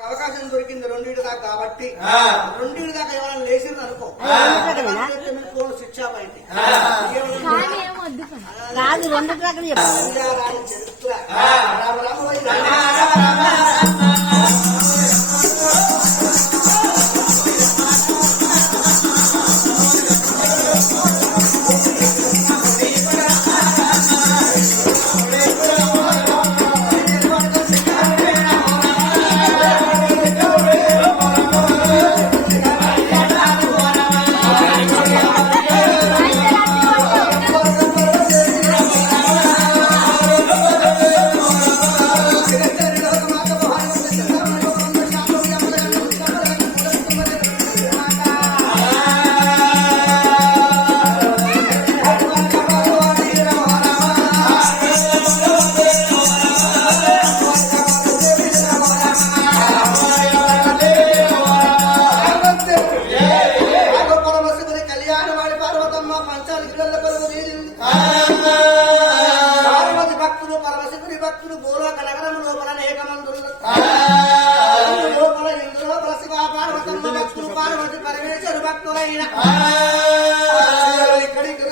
అవకాశం దొరికింది రెండింటి దాకా కాబట్టి రెండింటి దాకా ఎవరైనా లేచింది అనుకో శిక్ష పైంది కాదు రెండు దాకా చరిత్ర భక్తులు భూలోక నగరం లోపల అనేక మంది లోపల ఇందులో శివ పార్వతమ్మ భక్తులు పార్వతి పరమేశ్వర భక్తులైన ఇక్కడికి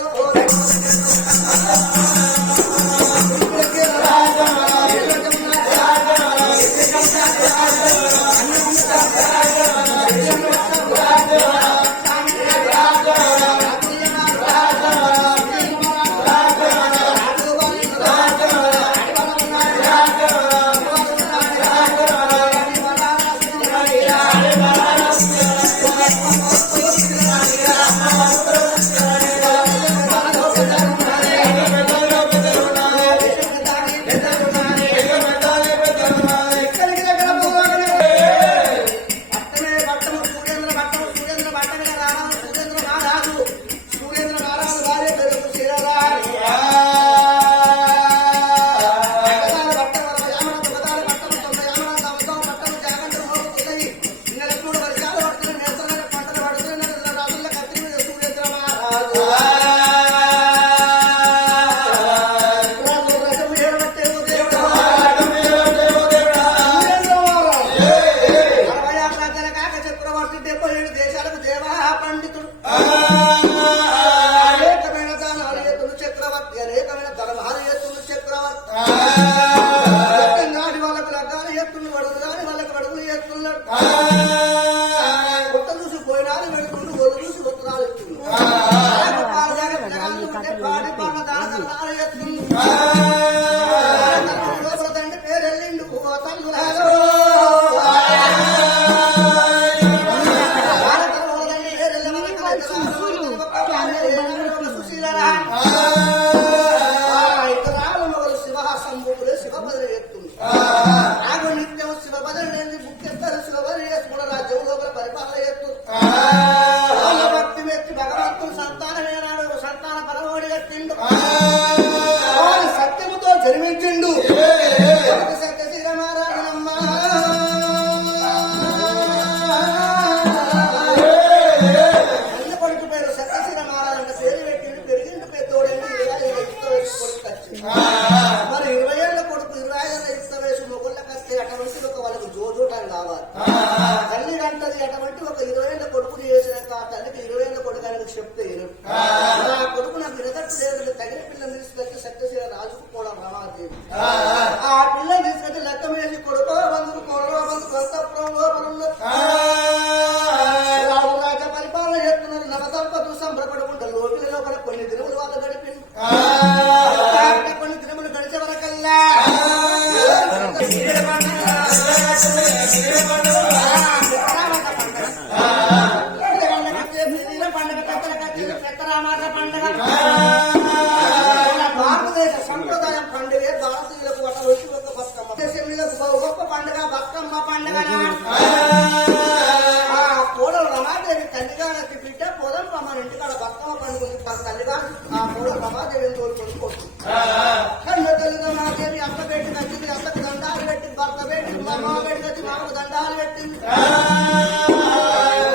సత్యముతో జన్మించిండు మరి 20 ఏళ్ల కొడుకు 25 ఏళ్ల యుక్త వయసు మొగుళ్ళకి వస్తే అటువంటి ఒక వాళ్ళకు జోజోటాలు కావాలి. తల్లి అంటది అటువంటి ఒక 20 ఏళ్ల కొడుకుని చేసినాక ఆ తల్లికి 20 ఏళ్ల కొడుకు అనేది చెప్తే ఆ కొడుకు నాకు వినదట్టు లేదు తగిన పిల్లని తీసుకొచ్చి సత్యశీల రాజుకు కూడా రమాదేవి ఆ పిల్లని తీసుకొచ్చి లెక్క వేసి కొడుకో బంధుకు కొడలో బంధు కొంతపురం లోపల రాజు పరిపాలన చేస్తున్నారు. నవదంపతులు సంబరపడుకుంటా లోపల లోపల కొన్ని దినములు వాళ్ళు గడిపింది. కొన్ని దినములు గడిచే వరకల్లా భారతదేశ సంప్రదాయం పండుగ భారతీయులకు ఒక వచ్చి ఒక బతుకమ్మ దేశంలో గొప్ప పండుగ బతుకమ్మ పండుగ. కోడలు రమాదేవి తల్లిగారికి బిడ్డ పోదం మన ఇంటికాడ బతుకమ్మ పండుగ తల్లిగా ఆ కోడలు రమాదేవిని తోడుకొనుకోవచ్చు. కన్న తల్లి రమాదేవి అక్క పెట్టి నచ్చింది, అక్కకు దండాలు పెట్టింది, భర్త పెట్టింది, అమ్మ పెట్టి వచ్చి మామకు దండాలు పెట్టింది.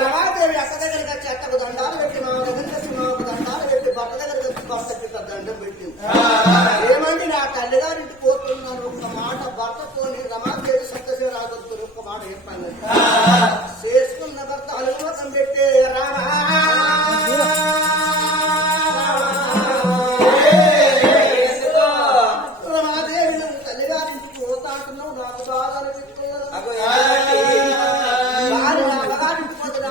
రమాదేవి అక్క దగ్గరికి వచ్చి అక్కకు దండాలు పెట్టి మామ దగ్గరికి వచ్చి మామకు దండాలు పెట్టి భర్త దగ్గరికి వచ్చి భర్తకి దండం పెట్టింది. ఏమంటే నా తల్లిగారింటి పోతున్నాను ఒక్క మాట భర్తతో రమాదేవి సత్యశివరాజుతో ఒక్క మాట చెప్పాను. ఉన్నది చేసుకున్న భర్త అనుమతం పెట్టే రమాదేవి నువ్వు తల్లిగారింటికి పోతా అంటున్నావు నాకు బాధ అనిపిస్తున్నది అమ్మగారింటికి పోతే నా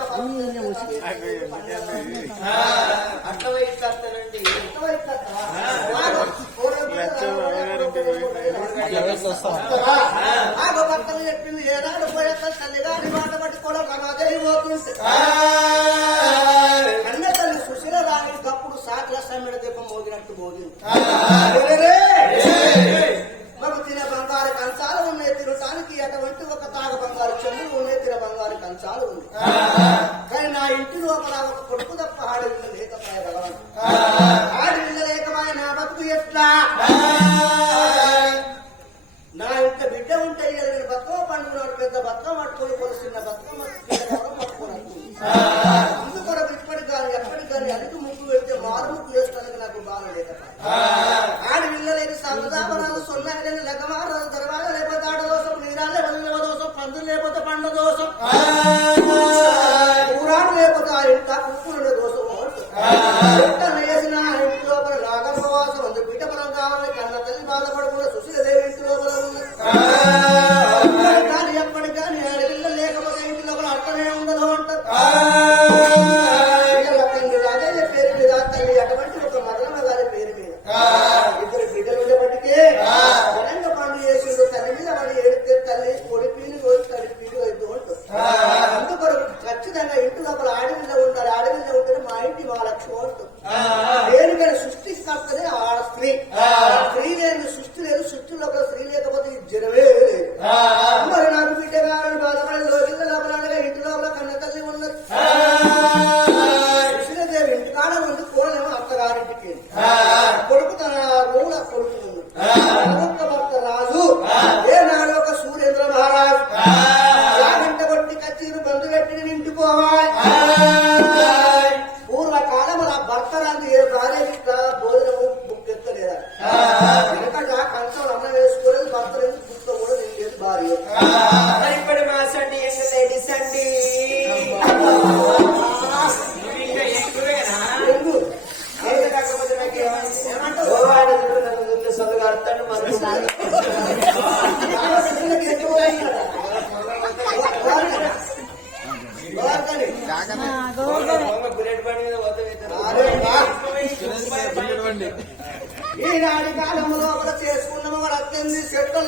భర్తలు చెప్పింది ఏనాడు పోయాక తల్లిగారి మాట పట్టుకోవడం రమాదేవి పోతుంది అన్న తల్లి సుశీల రాణి తప్పుడు సాట్ల సమ్మెడ దీపం మోగినట్టు మోగింది మాకు తినే బంగారు కంచాలు ఉన్నాయి తినటానికి అటువంటి ఒక తాగ బంగారు చెంబులు ఉన్నాయి తిన బంగారు కంచాలు ఉన్నాయి కానీ నా ఇంటి లోపల ఒక కొడుకు తప్ప ఆడవిల్ల లేకపోయా భగవాన్ ఆడవిల్ల లేకపోయా నా బతుకు ఎట్లా నా ఇంత బిడ్డ ఉంటే నేను బతుకమ్మ పండుగ పెద్ద బతుకమ్మ పట్టుకొని కొలిసిన బతుకమ్మ పట్టుకొని అందుకొరకు ఇప్పటికి కానీ ఎప్పటికి కానీ అనికి ముగ్గు వెళ్తే మారు ముగ్గు వేస్తానికి నాకు బాగా లేకపోయా ఆడవిల్లలేని సందాపనాలు సొన్నాగలేని లెక్కమారాలు దర్వాజ లేకపోతే ఆడ దోషం నీరాలే వదిలిన దోషం పందులు లేకపోతే పండ్ల దోషం ఊరాడు లేకపోతే ఆ ఇంట కుక్కునుండే దోషం వేసిన ఇంటి లోపల నాగర్భవాసం ఉంది పీఠపరం కావాలి కన్న తల్లి బాధపడకుండా సుశీలదేవి ఇంటి లోపల ఉంది కానీ ఎప్పటికి కానీ ఆడపిల్ల లేకపోతే ఇంటి లోపల అర్థమే ఉండదు అంటారు పేరు మీద తల్లి అటువంటి ఒక మరణ గారి పేరు మీద ఇద్దరు బిడ్డలు ఉండేప్పటికే ఘనంగా పండు చేసిండు తల్లి మీద వాడి ఏడితే తల్లి పొడి పీలు కోసి తల్లి పీలు వద్దు అంటారు అందుకొరకు ఖచ్చితంగా ఇంటి లోపల ఆడపిల్ల ఉంటారు ఆడపిల్ల ఉంటే మా ఇంటి మా లక్ష్యం అంటారు దేనికైనా సృష్టిస్తానే ఆ స్త్రీ స్త్రీ లేని సృష్టి లేదు సృష్టి లోపల స్త్రీ లేకపోతే ఈ జనమే లేదు మరి నాకు బిడ్డ కావాలని బాధపడే లోకిల్ల లోపల ఇంటి లోపల కన్న తల్లి ఉన్నది కృష్ణదేవి ఇంటికాడ ఉంది కోలేమో అత్తగారింటికి కొడుకు తన ఊళ్ళ కొడుకు ఒక్క భర్త రాజు ఏ నాడు ఒక సూర్యేంద్ర మహారాజు గంట కొట్టి కచ్చీరు బంధు పెట్టి నిండిపోవాలి పూర్వకాలం ఆ భర్త రాజు ఏ భార్య భోజనము బుక్కెత్తలేదా ఎందుకంటే ఆ కంచం అన్న వేసుకోలేదు భర్త బుక్క కూడా నిండేది భార్య ఇప్పుడు మా సండి లేడీస్ అండి ఈనాటి కాలంలో లోపల చేసుకున్నాము వాడు అత్యంది చెట్ల